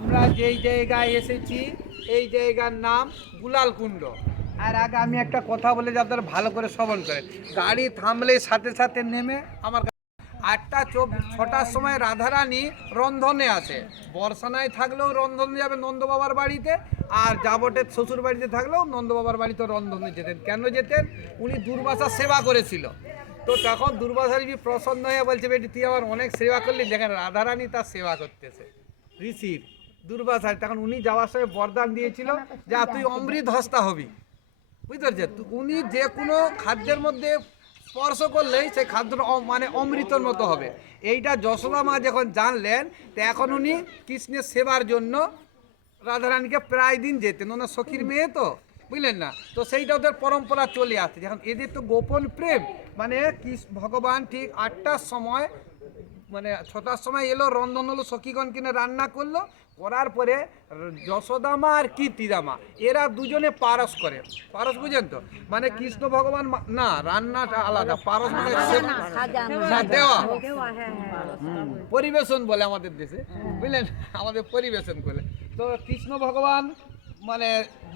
আমরা যেই জায়গায় এসেছি, এই জায়গার নাম গুলালকুণ্ড আর আগে আমি একটা কথা বলে যে আপনারা ভালো করে শ্রবণ করেন। গাড়ি থামলে সাথে সাথে নেমে আমার আটটা ছটার সময় রাধারানী রন্ধনে আসে। বর্ষানায় থাকলেও রন্ধনে যাবে নন্দ বাবার বাড়িতে, আর যাবটের শ্বশুর বাড়িতে থাকলেও নন্দ বাবার বাড়িতে রন্ধনে যেতেন। কেন যেতেন? উনি দুর্বাসার সেবা করেছিল। তো তখন দুর্বাসাদেবী প্রসন্ন হয়ে বলছে, বেটি, তুই আমার অনেক সেবা করলি। দেখেন, রাধারানী তার সেবা করতেছে। ঋষির। দুর্বাসার তখন উনি যাওয়ার সময় বরদান দিয়েছিল যে তুই অমৃত হস্তা হবি। বুঝতে পারছেন? উনি যে কোনো খাদ্যের মধ্যে স্পর্শ করলেই সেই খাদ্যটা মানে অমৃতর মতো হবে। এইটা যশোদা মা যখন জানলেন, তো এখন উনি কৃষ্ণের সেবার জন্য রাধারানীকে প্রায় দিন যেতেন। ওনার সখীর মেয়ে তো, বুঝলেন না? তো সেইটা ওদের পরম্পরা চলে আসছে। যখন এদের তো গোপন প্রেম। মানে কৃষ্ণ ভগবান ঠিক আটটার সময় মানে ছটার সময় এলো রন্ধন হলো সখীগণ কিনে রান্না করল করার পরে যশোদামা আর কীর্তিদামা এরা দুজনে পারস করে। পারস বুঝেন তো? মানে কৃষ্ণ ভগবান না রান্নাটা আলাদা পারস মানে দেওয়া। পরিবেশন বলে আমাদের দেশে বুঝলেন? আমাদের পরিবেশন বলে। তো কৃষ্ণ ভগবান মানে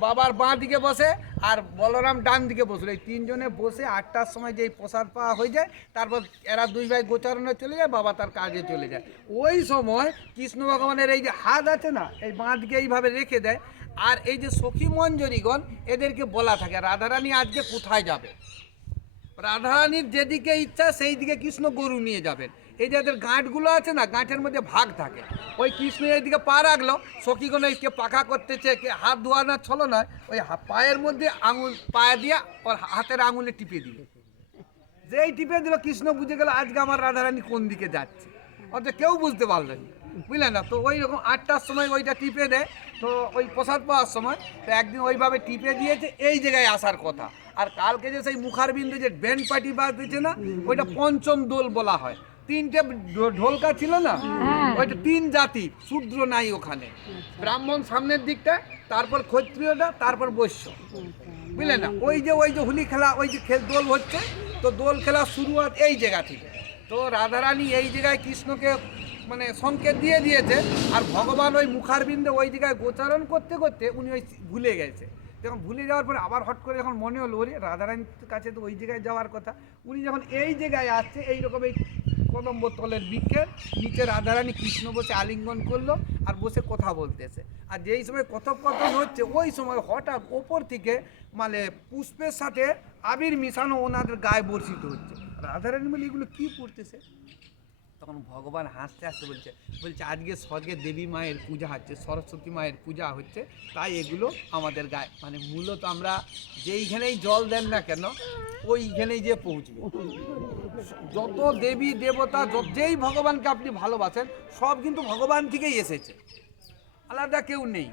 বাবার বাঁ দিকে বসে আর বলরাম ডান দিকে বসল। এই তিনজনে বসে আটটার সময় যেই প্রসাদ পাওয়া হয়ে যায়, তারপর এরা দুই ভাই গোচারণে চলে যায়, বাবা তার কাজে চলে যায়। ওই সময় কৃষ্ণ ভগবানের এই যে হাত আছে না, এই বাঁ দিকে এইভাবে রেখে দেয়। আর এই যে সখী মঞ্জরীগণ, এদেরকে বলা থাকে, রাধারানী আজকে কোথায় যাবে? রাধারানীর যেদিকে ইচ্ছা সেই দিকে কৃষ্ণ গরু নিয়ে যাবেন। এই যে এদের গাঁটগুলো আছে না, গাঁটের মধ্যে ভাগ থাকে। ওই কৃষ্ণ এইদিকে পা রাখল, সখীগণ কে পাখা করতেছে, কে হাত ধোয়া না, ছলো নয় ওই পায়ের মধ্যে আঙুল পায়ে দিয়ে ওর হাতের আঙুলে টিপে দিল। যেই টিপে দিল, কৃষ্ণ বুঝে গেল, আজকে আমার রাধারানী কোন দিকে যাচ্ছে। অত কেউ বুঝতে পারলেন বুঝলেন না? তো ওই রকম আটটার সময় ওইটা টিপে দেয়। তো ওই প্রসাদ পাওয়ার সময়, তো একদিন ওইভাবে টিপে দিয়েছে, এই জায়গায় আসার কথা। আর কালকে যে সেই মুখার বিন্দু যে ব্যান্ড পার্টি বাজতেছে না ওইটা পঞ্চম দোল বলা হয়। তিনটে ঢোলকা ছিল না? ওইটা তিন জাতি শূদ্র নাই ওখানে। ব্রাহ্মণ সামনের দিকটা তারপর ক্ষত্রিয়টা তারপর বৈশ্য। বুঝলেন না? ওই যে ওই যে হুলি খেলা ওই যে খেল দোল হচ্ছে তো দোল খেলা শুরুয়াত এই জায়গা থেকে। তো রাধারানী এই জায়গায় কৃষ্ণকে মানে সংকেত দিয়ে দিয়েছে আর ভগবান ওই মুখার বিন্দে ওই জায়গায় গোচারণ করতে করতে উনি ওই ভুলে গেছে। যখন ভুলে যাওয়ার পরে আবার হট করে যখন মনে হলো, ওরে, রাধারানীর কাছে তো ওই জায়গায় যাওয়ার কথা। উনি যখন এই জায়গায় আসছে, এইরকম এই কদম্ব তলের বৃক্ষের নিচে রাধারানী কৃষ্ণ বসে আলিঙ্গন করল আর বসে কথা বলতেছে। আর যেই সময় কথোপকথন হচ্ছে, ওই সময় হঠাৎ ওপর থেকে মানে পুষ্পের সাথে আবির মিশানো ওনাদের গায়ে বর্ষিত হচ্ছে। রাধারানী বলে, এগুলো কী করতেছে? তখন ভগবান হাসতে হাসতে বলছে বলছে, আজকে স্বর্গে দেবী মায়ের পূজা হচ্ছে, সরস্বতী মায়ের পূজা হচ্ছে, তাই এগুলো আমাদের গায়ে মানে মূলত আমরা যেইখানেই জল দেন না কেন, ওইখানেই যে পৌঁছবে। যত দেবী, দেবতা যেই ভগবানকে আপনি ভালোবাসেন, সব কিন্তু ভগবান থেকেই এসেছে। আলাদা কেউ নেই।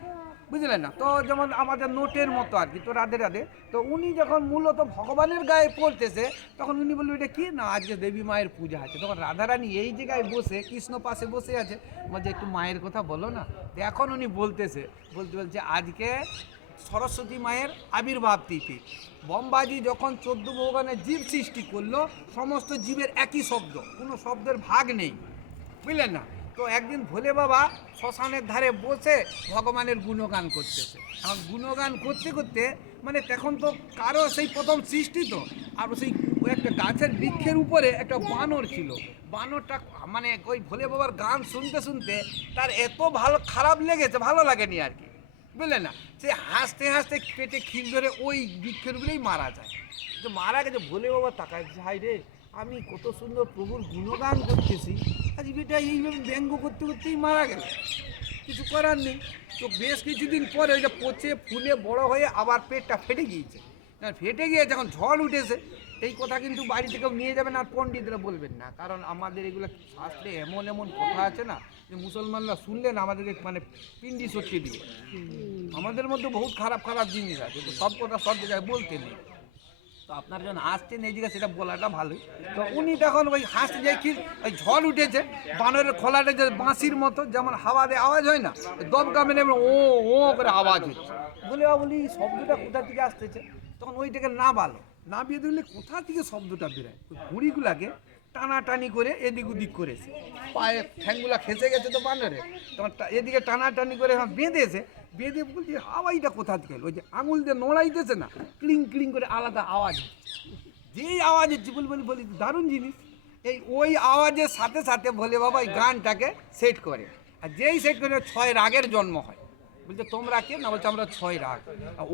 বুঝলেন না? তো যেমন আমাদের নোটের মতো আর কি, তো রাধে রাধে। তো উনি যখন মূলত ভগবানের গায়ে পড়তেছে, তখন উনি বলল এটা কি? না, আজকে দেবী মায়ের পূজা আছে। তখন রাধারানী এই জায়গায় বসে, কৃষ্ণ পাশে বসে আছে। বলছে একটু মায়ের কথা বলো না? তো এখন উনি বলতেছে, বলতে বলছে, আজকে সরস্বতী মায়ের আবির্ভাব তিথি। বম্বাজি যখন চোদ্দ ভগবানের জীব সৃষ্টি করল, সমস্ত জীবের একই শব্দ, কোনো শব্দের ভাগ নেই। বুঝলেন না? তো একদিন ভোলে বাবা শ্মশানের ধারে বসে ভগবানের গুণগান করতেছে। এখন গুণগান করতে করতে মানে তখন তো কারও সেই প্রথম সৃষ্টি তো, আর সেই ওই একটা গাছের বৃক্ষের উপরে একটা বানর ছিল। বানরটা মানে ওই ভোলে বাবার গান শুনতে শুনতে তার এত ভালো, খারাপ লেগেছে, ভালো লাগেনি আর কি। বুঝলেন না? সে হাসতে হাসতে পেটে খিল ধরে ওই বৃক্ষের উপরেই মারা যায়। তো মারা গেছে, ভোলে বাবা তাকায় হাই রে আমি কত সুন্দর প্রভুর গুণগান করতেছি। আজ বেটা এইভাবে ব্যঙ্গ করতে করতেই মারা গেল। কিছু করার নেই। তো বেশ কিছুদিন পরে ওইটা পচে ফুলে বড় হয়ে আবার পেটটা ফেটে গিয়েছে। ফেটে গিয়ে যখন ঝড় উঠেছে, এই কথা কিন্তু বাড়ি থেকেও নিয়ে যাবেন আর পণ্ডিতরা বলবেন না। কারণ আমাদের এগুলো শাস্ত্রে এমন এমন কথা আছে না, যে মুসলমানরা শুনলেন আমাদেরকে মানে পিন্ডি সত্যি দিবে। আমাদের মধ্যে বহুত খারাপ খারাপ জিনিস আছে। সব কথা সব জায়গায় বলতে নেই। আপনার যখন হাসছেন এই জায়গায় সেটা বলাটা ভালোই। তো উনি তখন ওই হাসতে কি, ওই ঝড় উঠেছে, বানরের খোলাটা যে বাঁশির মতো, যেমন হাওয়া দিয়ে আওয়াজ হয় না দমকা মেলে এমন ও ও করে আওয়াজ হচ্ছে। বলে বলি শব্দটা কোথা থেকে আসতেছে? তখন ওইটাকে না ভালো না বিয়ে দিলে কোথা থেকে শব্দটা বেরোয়? ওই ঘুড়িগুলাকে টানাটানি করে এদিক ওদিক করেছে। পায়ে ঠ্যাংগুলা খেসে গেছে তো বানরে তখন এদিকে টানাটানি করে বেঁধেছে বেঁধে বলছি, হাওয়াইটা কোথা থেকে এলো?" ওই যে আঙুল দিয়ে নোড়াইতেছে না, ক্লিং ক্লিং করে আলাদা আওয়াজ যেই আওয়াজ হচ্ছে, বলি বলি বলি দারুণ জিনিস। এই ওই আওয়াজের সাথে সাথে বলে, বাবা এই গানটাকে সেট করে। আর যেই সেট করে, ছয় রাগের জন্ম হয়। বলছে, তোমরা কে? না, বলছে, আমরা ছয় রাগ।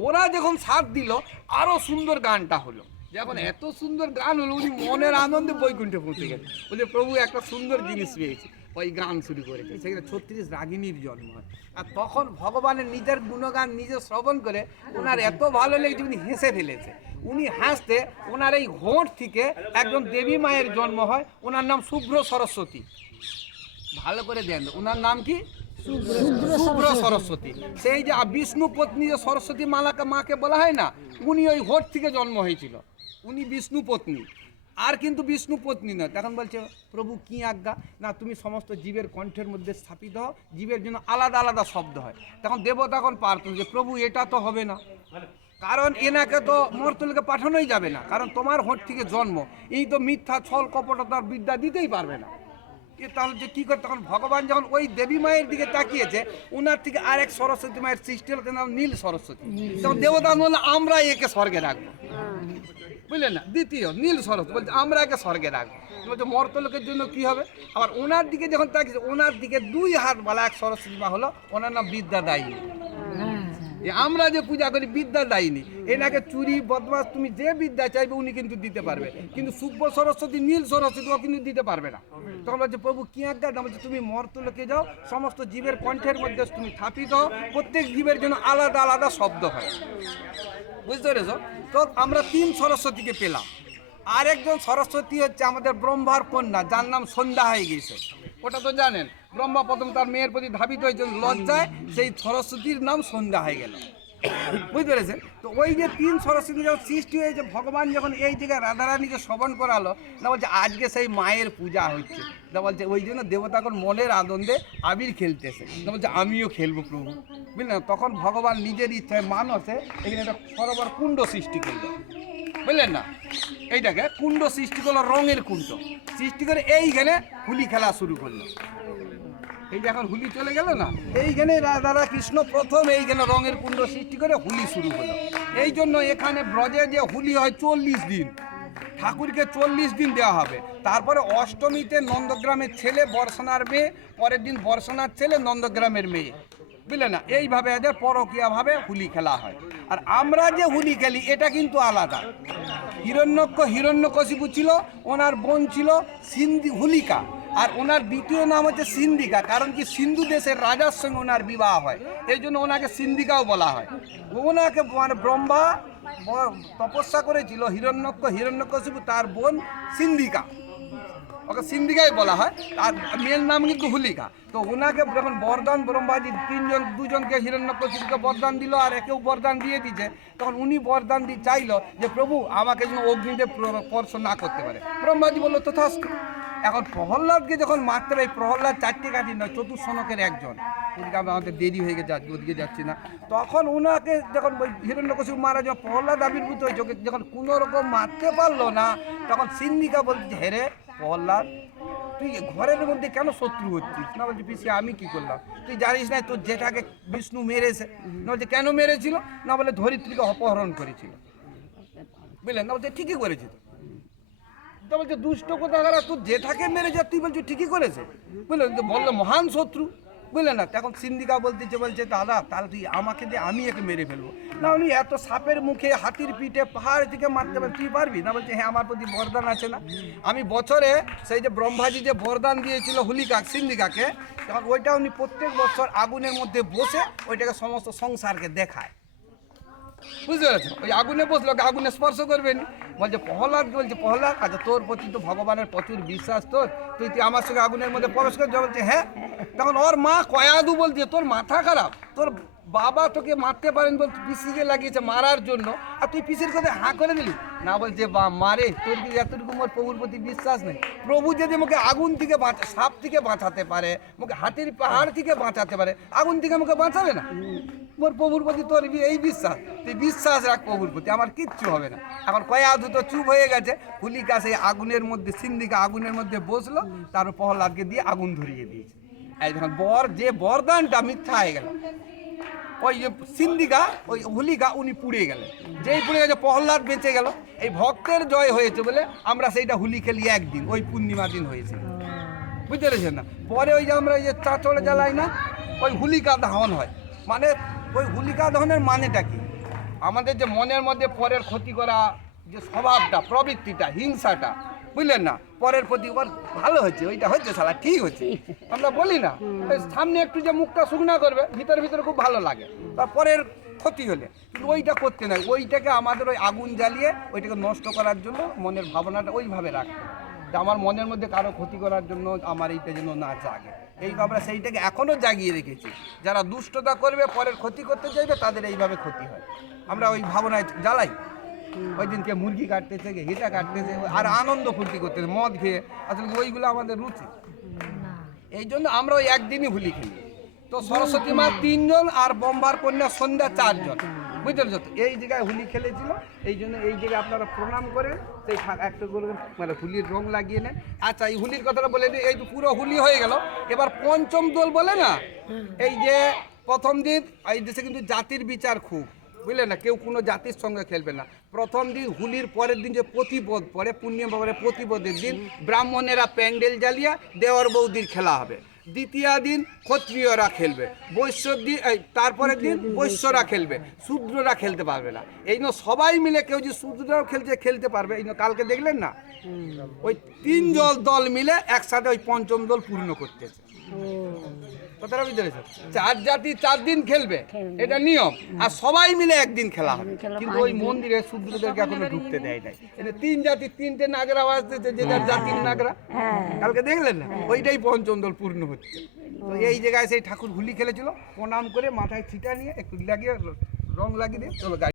ওরা যখন সাথ দিল আরও সুন্দর গানটা হলো। যখন এত সুন্দর গান হলো, উনি মনের আনন্দে বৈকুণ্ঠে পৌঁছে গেছে বলছে, প্রভু, একটা সুন্দর জিনিস পেয়েছি। ওই গান শুরু করেছে সেখানে ছত্রিশ রাগিনীর জন্ম হয়। আর তখন ভগবানের নিজের গুণগান নিজে শ্রবণ করে ওনার এত ভালো লেগেছে উনি হেসে ফেলেছে। উনি হাসতে ওনার এই হোঁট থেকে একজন দেবী মায়ের জন্ম হয়, ওনার নাম শুভ্র সরস্বতী। ভালো করে দেন, ওনার নাম কি? শুভ্র সরস্বতী। সেই যে বিষ্ণু পত্নী যে সরস্বতী মালাকে মাকে বলা হয় না, উনি ওই হোট থেকে জন্ম হয়েছিল। উনি বিষ্ণু পত্নী। আর কিন্তু বিষ্ণু পত্নী নয়। তখন বলছে প্রভু কি আজ্ঞা? না তুমি সমস্ত জীবের কণ্ঠের মধ্যে স্থাপিত হও। জীবের জন্য আলাদা আলাদা শব্দ হয়। তখন দেবতা এখন পারত যে প্রভু এটা তো হবে না। কারণ এনাকে তো মর্তলকে পাঠানোই যাবে না। কারণ তোমার হোট থেকে জন্ম। এই তো মিথ্যা ছল কপটতার বিদ্যা দিতেই পারবে না। এ তাহলে যে কী করে তখন ভগবান যখন ওই দেবী মায়ের দিকে তাকিয়েছে ওনার থেকে আরেক সরস্বতী মায়ের সৃষ্টি হলো নাম নীল সরস্বতী। তখন দেবতা বলল আমরা একে স্বর্গে রাখব। বুঝলেন না? দ্বিতীয়, নীল সরস্বতী বলছে, আমরা একে স্বর্গে রাখব। বলছে মর্তলোকের জন্য কি হবে? আবার ওনার দিকে যখন তাকিয়েছে, ওনার দিকে দুই হাত বালা এক সরস্বতী মা হলো, ওনার নাম বিদ্যা দায়ী আমরা যে পূজা করি, বিদ্যা দায়নি এনাকে চুরি, বদমাস, তুমি যে বিদ্যা চাইবে, উনি কিন্তু দিতে পারবে। কিন্তু শুভ্র সরস্বতী, নীল সরস্বতী ও কিন্তু দিতে পারবে না। তখন বলছে, প্রভু, কি আজ্ঞা না বলছে, তুমি মর্তলোকে যাও, সমস্ত জীবের কণ্ঠের মধ্যে তুমি থাপিত প্রত্যেক জীবের জন্য আলাদা আলাদা শব্দ হয়। বুঝতে পেরেছ? তো আমরা তিন সরস্বতীকে পেলাম। আরেকজন সরস্বতী হচ্ছে আমাদের ব্রহ্মার কন্যা, যার নাম সন্ধ্যা হয়ে গিয়েছে। ওটা তো জানেন, ব্রহ্মা প্রথম তার মেয়ের প্রতি ধাবিত হয়েছে, লজ্জায় সেই সরস্বতীর নাম সন্ধ্যা হয়ে গেল। বুঝতে পেরেছেন? তো ওই যে তিন সরস্বতী যখন সৃষ্টি হয়েছে, ভগবান যখন এই জায়গায় রাধারানীকে শ্রবণ করালো না বলছে, আজকে সেই মায়ের পূজা হচ্ছে। না বলছে, ওই জন্য দেবতা এখন মনের আনন্দে আবির খেলতেছে। না বলছে, আমিও খেলব প্রভু। বুঝলেন? তখন ভগবান নিজের ইচ্ছায় মানসে এখানে একটা সরোবর কুণ্ড সৃষ্টি করল। বুঝলেন না? এইটাকে কুণ্ড সৃষ্টি করল রঙের কুণ্ড। সৃষ্টি করে এইখানে হুলি খেলা শুরু করল। এই যে এখন হুলি চলে গেল না? এইখানে রাধা কৃষ্ণ প্রথম এইখানে রঙের কুণ্ড সৃষ্টি করে হুলি শুরু হলো। এই জন্য এখানে ব্রজে যে হুলি হয় চল্লিশ দিন। ঠাকুরকে চল্লিশ দিন দেওয়া হবে। তারপরে অষ্টমীতে নন্দগ্রামের ছেলে বর্ষনার মেয়ে, পরের দিন বর্ষনার ছেলে নন্দগ্রামের মেয়ে। বুঝলে না? এইভাবে এদের পরকীয়াভাবে হুলি খেলা হয়। আর আমরা যে হুলি খেলি, এটা কিন্তু আলাদা। হিরণ্যক্ষ হিরণ্যকশিপু ছিল, ওনার বোন ছিল সিন্ধি হুলিকা। আর ওনার দ্বিতীয় নাম হচ্ছে সিন্ধিকা কারণ কি সিন্ধু দেশের রাজার সঙ্গে ওনার বিবাহ হয়। এই জন্য ওনাকে সিন্ধিকাও বলা হয়। ওনাকে মানে ব্রহ্মা তপস্যা করেছিল হিরণ্যক্ষ হিরণ্যকশিপু তার বোন সিন্ধিকা ওকে সিন্ধিকাই বলা হয়। আর মেয়ের নাম কিন্তু হুলিকা। তো ওনাকে যখন বরদান, ব্রহ্মাজি তিনজন, দুজনকে হিরণ্যকশিপুকে বরদান দিল আর একেও বরদান দিয়ে দিয়েছে তখন উনি বরদান দিয়ে চাইলো যে, প্রভু, আমাকে যেন অগ্নিতে প্র- স্পর্শ না করতে পারে। ব্রহ্মাজি বলল, তথাস্তু। এখন প্রহ্লাদকে যখন মারতে পারি প্রহ্লাদ চারটে কাঠি নয় চতুর্শনকের একজন। আমাদের দেরি হয়ে গেছে, আজকে ওদিকে যাচ্ছি না। তখন ওনাকে যখন ওই হিরণ্যকশিপু মারা যখন প্রহ্লাদ আবির্ভূত হয়েছে যখন কোনো রকম মারতে পারল না, তখন সিন্ধিকা বলছে হেরে প্রহ্লাদ, তুই ঘরের মধ্যে কেন শত্রু হচ্ছিস? না বলছি, পিসি, আমি কি করলাম? তুই জানিস না, তোর জেঠাকে বিষ্ণু মেরেছে, না বলছে, কেন মেরেছিল? না বলে ধরিত্রীকে অপহরণ করেছিল। বুঝলেন? না বলছে, ঠিকই করেছে। তো বলছে, দুষ্ট কোথাকারা, তোর জেঠাকে মেরেছে আর তুই বলছিস ঠিকই করেছে। বুঝলেন বলল, মহান শত্রু। বুঝলেন না? তখন সিন্ধিকা বলতেছে, বলছে, দাদা, তাহলে তুই আমাকে দিয়ে আমি একে মেরে ফেলব। না, উনি এত সাপের মুখে, হাতির পিঠে, পাহাড় থেকে মারতে পারবি তুই পারবি? না বলছে হ্যাঁ আমার প্রতি বরদান আছে না। আমি বছরে সেই যে ব্রহ্মাজি যে বরদান দিয়েছিল হুলিকা সিন্ধিকাকে তখন ওইটা উনি প্রত্যেক বছর আগুনের মধ্যে বসে ওইটাকে সমস্ত সংসারকে দেখায়। বুঝতে পেরেছ ওই আগুনে বসল আগুনে স্পর্শ করবেন বলছে, প্রহ্লাদ বলছে, প্রহ্লাদ আচ্ছা তোর প্রতি তো ভগবানের প্রচুর বিশ্বাস তোর। তুই তুই আমার সঙ্গে আগুনের মধ্যে প্রবেশ করছে বলছে হ্যাঁ? তখন ওর মা কয়াদু বলছে, তোর মাথা খারাপ, তোর বাবা তোকে মারতে পারেন বল পিসিকে লাগিয়েছে মারার জন্য, আর তুই পিসির কথা হাঁ করে দিলি? না বলছে বা মারে, তোর কি এতটুকু মোর প্রভুর প্রতি বিশ্বাস নেই? প্রভু যদি আমাকে আগুন থেকে বাঁচা, সাপ থেকে বাঁচাতে পারে, আমাকে হাতির পাহাড় থেকে বাঁচাতে পারে, আগুন থেকে আমাকে বাঁচাবে না? মোর প্রভুর প্রতি তোর এই বিশ্বাস। তুই বিশ্বাস রাখ প্রভুর প্রতি, আমার কিচ্ছু হবে না। এখন কয়া তো চুপ হয়ে গেছে হুলিকা সেই আগুনের মধ্যে, সিন্দিকা আগুনের মধ্যে বসল, তারপর প্রহ্লাদকে দিয়ে আগুন ধরিয়ে দিয়েছে। এই যখন বর, যে বরদানটা মিথ্যা হয়ে গেল ওই যে সিন্দিকা, ওই হুলিকা উনি পুড়ে গেলেন। যেই পুড়ে গেছে, প্রহ্লাদ বেঁচে গেল। এই ভক্তের জয় হয়েছে বলে আমরা সেইটা হোলি খেলি একদিন, ওই পূর্ণিমা দিন হয়েছে। বুঝতে পেরেছেন না? পরে ওই যে আমরা এই যে চাঁচড়ে জ্বালাই না, ওই হুলিকা দহন হয়। মানে ওই হুলিকা দহনের মানেটা কি? আমাদের যে মনের মধ্যে পরের ক্ষতি করা যে স্বভাবটা, প্রবৃত্তিটা, হিংসাটা বুঝলেন না? পরের প্রতি ওর ভালো হচ্ছে ওইটা হচ্ছে সালা ঠিক হচ্ছে আমরা বলি না সামনে একটু যে মুখটা শুকনা করবে ভিতরে ভিতরে খুব ভালো লাগে। তার পরের ক্ষতি হলে কিন্তু ওইটা করতে নাই ওইটাকে আমাদের ওই আগুন জ্বালিয়ে ওইটাকে নষ্ট করার জন্য মনের ভাবনাটা ওইভাবে রাখতে যে আমার মনের মধ্যে কারও ক্ষতি করার জন্য আমার এইটা যেন না জাগে। এই আমরা সেইটাকে এখনও জাগিয়ে রেখেছি। যারা দুষ্টতা করবে পরের ক্ষতি করতে চাইবে তাদের এইভাবে ক্ষতি হয়। আমরা ওই ভাবনায় জ্বালাই। ওই দিনকে মুরগি কাটতেছে কে হিটা কাটতেছে আর আনন্দ ফুর্তি করতেছে মদ খেয়ে। আসলে ওইগুলো আমাদের রুচি? এই জন্য আমরা ওই একদিনই হোলি খেলি। তো সরস্বতী মা তিনজন আর বোম্বার কন্যা সন্ধ্যা চারজন। বুঝতে পেরেছ তো? এই জায়গায় হোলি খেলেছিল এই জন্য এই জায়গায় আপনারা প্রণাম করে সেই একটা করে মানে হোলির রং লাগিয়ে নেন। আচ্ছা এই হোলির কথাটা বলে দিই এই তো পুরো হোলি হয়ে গেল। এবার পঞ্চম দোল বলে না? এই যে প্রথম দিন এই দেশে কিন্তু জাতির বিচার খুব। বুঝলেন না? কেউ কোনো জাতির সঙ্গে খেলবে না। প্রথম দিন হুলির পরের দিন যে প্রতিপদ পরে, পূর্ণিমা পরে প্রতিপদের দিন ব্রাহ্মণেরা প্যান্ডেল জ্বালিয়ে দেওয়ার বৌদির খেলা হবে। দ্বিতীয় দিন ক্ষত্রিয়রা খেলবে। বৈশ্য তারপরের দিন বৈশ্যরা খেলবে। শূদ্ররা খেলতে পারবে না। এই জন্য সবাই মিলে কেউ যে শূদ্ররাও খেলছে, খেলতে পারবে। এই কালকে দেখলেন না? ওই তিন জল দল মিলে একসাথে ওই পঞ্চম দল পূর্ণ করতেছে। কথাটা বুঝতে? চার জাতি চার দিন খেলবে এটা নিয়ম। আর সবাই মিলে একদিন খেলা হবে। কিন্তু ওই মন্দিরে শূদ্রদেরকে এখনও ঢুকতে দেয় নাই। এটা তিন জাতি তিনটে নাগরা বাজতেছে যে যার জাতির নাগরা। কালকে দেখলেন না? ওইটাই পঞ্চমদল পূর্ণ হচ্ছে। তো এই জায়গায় সেই ঠাকুর হুলি খেলেছিল। প্রণাম করে মাথায় ছিটা নিয়ে একটু লাগিয়ে রং লাগিয়ে দিয়ে চলো গাড়ি